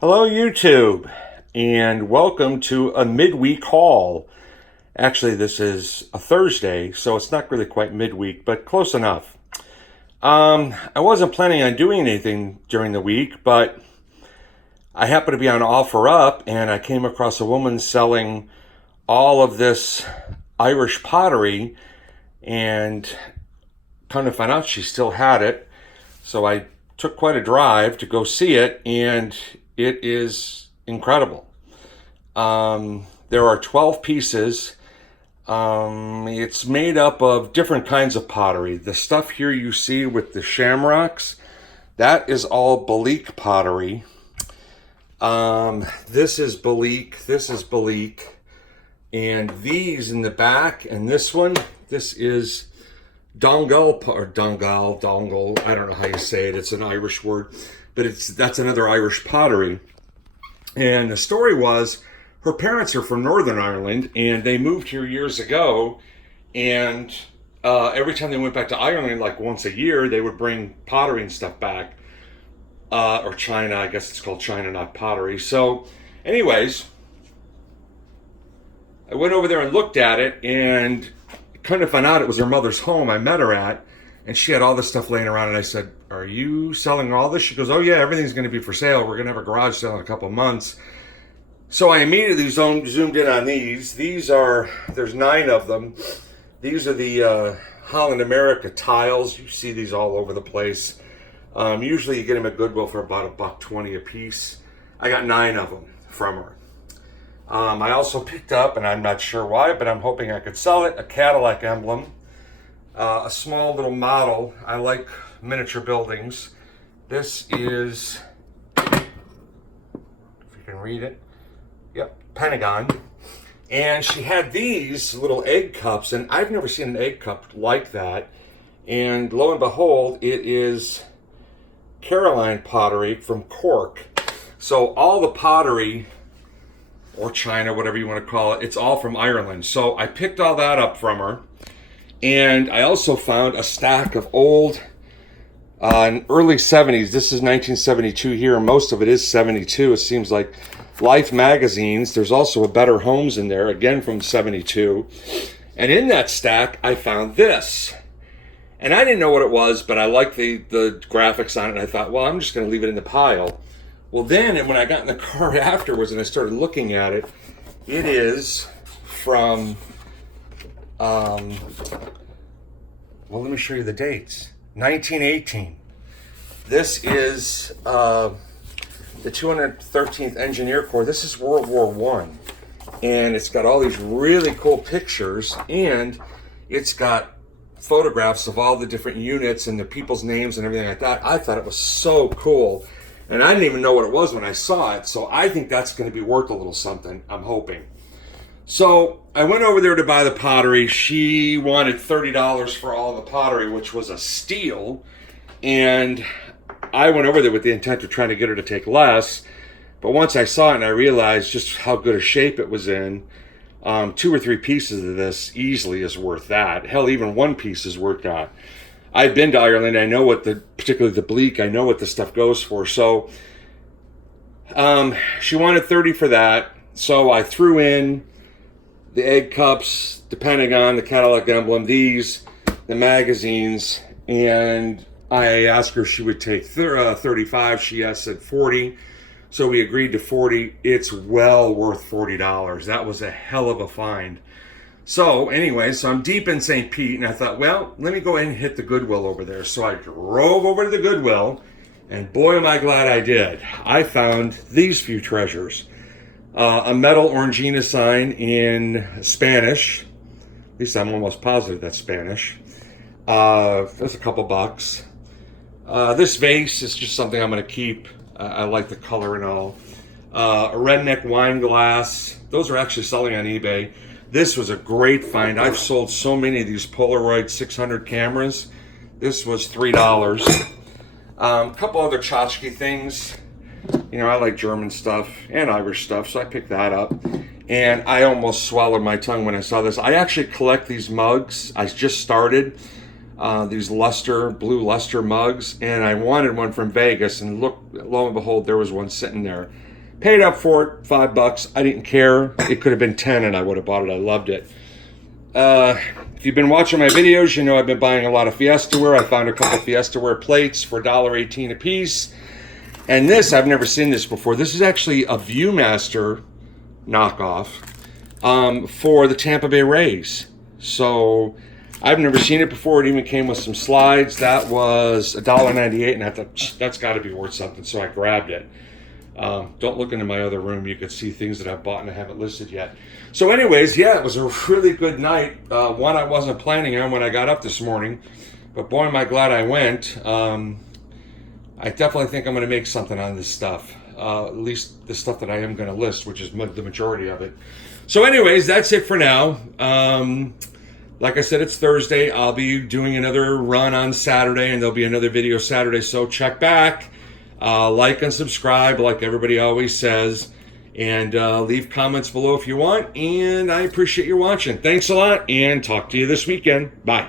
Hello, YouTube, and welcome to a midweek haul. Actually, this is a Thursday, so it's not really quite midweek, but close enough. I wasn't planning on doing anything during the week, but I happened to be on OfferUp, and I came across a woman selling all of this Irish pottery, and kind of found out she still had it. So I took quite a drive to go see it, and it is incredible. There are 12 pieces. It's made up of different kinds of pottery. The stuff here you see with the shamrocks, that is all Balik pottery. This is Balik, and these in the back, and this one, this is Dongal, or Dongal, I don't know how you say it. It's an Irish word, but that's another Irish pottery. And the story was, her parents are from Northern Ireland, and they moved here years ago. And every time they went back to Ireland, like once a year, they would bring pottery and stuff back, or China. I guess it's called China, not pottery. So, anyways, I went over there and looked at it, and kind of found out it was her mother's home I met her at, and she had all this stuff laying around, and I said, "Are you selling all this?" She goes, "Oh yeah, everything's going to be for sale. We're going to have a garage sale in a couple months." So I immediately zoomed in on these. There's 9 of them. These are the Holland America tiles. You see these all over the place. Usually you get them at Goodwill for about $1.20 a piece. I got 9 of them from her. I also picked up, and I'm not sure why, but I'm hoping I could sell it, a Cadillac emblem, a small little model. I like miniature buildings. This is, if you can read it, yep, Pentagon. And she had these little egg cups, and I've never seen an egg cup like that. And lo and behold, it is Caroline pottery from Cork. So all the pottery, or China, whatever you want to call it, it's all from Ireland. So I picked all that up from her. And I also found a stack of old, early 70s. This is 1972 here, and most of it is 72. It seems like Life magazines. There's also a Better Homes in there, again from 72. And in that stack, I found this. And I didn't know what it was, but I liked the graphics on it. And I thought, well, I'm just going to leave it in the pile. Well, then, and when I got in the car afterwards and I started looking at it, it is from, well, let me show you the dates. 1918. This is the 213th Engineer Corps. This is World War One, and it's got all these really cool pictures, and it's got photographs of all the different units and the people's names and everything like that. I thought it was so cool. And I didn't even know what it was when I saw it, so I think that's going to be worth a little something, I'm hoping. So I went over there to buy the pottery. She wanted $30 for all the pottery, which was a steal. And I went over there with the intent of trying to get her to take less. But once I saw it and I realized just how good a shape it was in, 2 or 3 pieces of this easily is worth that. Hell, even 1 piece is worth that. I've been to Ireland. I know what particularly the Bleak, I know what the stuff goes for. So she wanted 30 for that. So I threw in the egg cups, the Pentagon, the Cadillac emblem, these, the magazines, and I asked her if she would take 35. She said 40. So we agreed to 40. It's well worth $40. That was a hell of a find. So anyway, so I'm deep in St. Pete, and I thought, well, let me go ahead and hit the Goodwill over there. So I drove over to the Goodwill, and boy, am I glad I did. I found these few treasures. A metal Orangina sign in Spanish. At least I'm almost positive that's Spanish. That's a couple bucks. This vase is just something I'm going to keep. I like the color and all. A redneck wine glass. Those are actually selling on eBay. This was a great find. I've sold so many of these Polaroid 600 cameras. This was $3. A couple other tchotchke things. You know, I like German stuff and Irish stuff, so I picked that up. And I almost swallowed my tongue when I saw this. I actually collect these mugs. I just started these blue luster mugs, and I wanted one from Vegas, and lo and behold, there was one sitting there. Paid up for it, $5. I didn't care. It could have been 10 and I would have bought it. I loved it. If you've been watching my videos, you know I've been buying a lot of Fiestaware. I found a couple Fiestaware plates for $1.18 a piece. And this, I've never seen this before. This is actually a Viewmaster knockoff for the Tampa Bay Rays. So I've never seen it before. It even came with some slides. That was $1.98, and I thought, that's got to be worth something, so I grabbed it. Don't look into my other room. You could see things that I've bought and I haven't listed yet. So anyways, yeah, it was a really good night. One I wasn't planning on when I got up this morning, but boy, am I glad I went. I definitely think I'm going to make something on this stuff, at least the stuff that I am going to list, which is the majority of it. So anyways, that's it for now. Like I said, it's Thursday. I'll be doing another run on Saturday, and there'll be another video Saturday, so check back. Like and subscribe like everybody always says, and leave comments below if you want, and I appreciate you watching. Thanks a lot, and talk to you this weekend. Bye.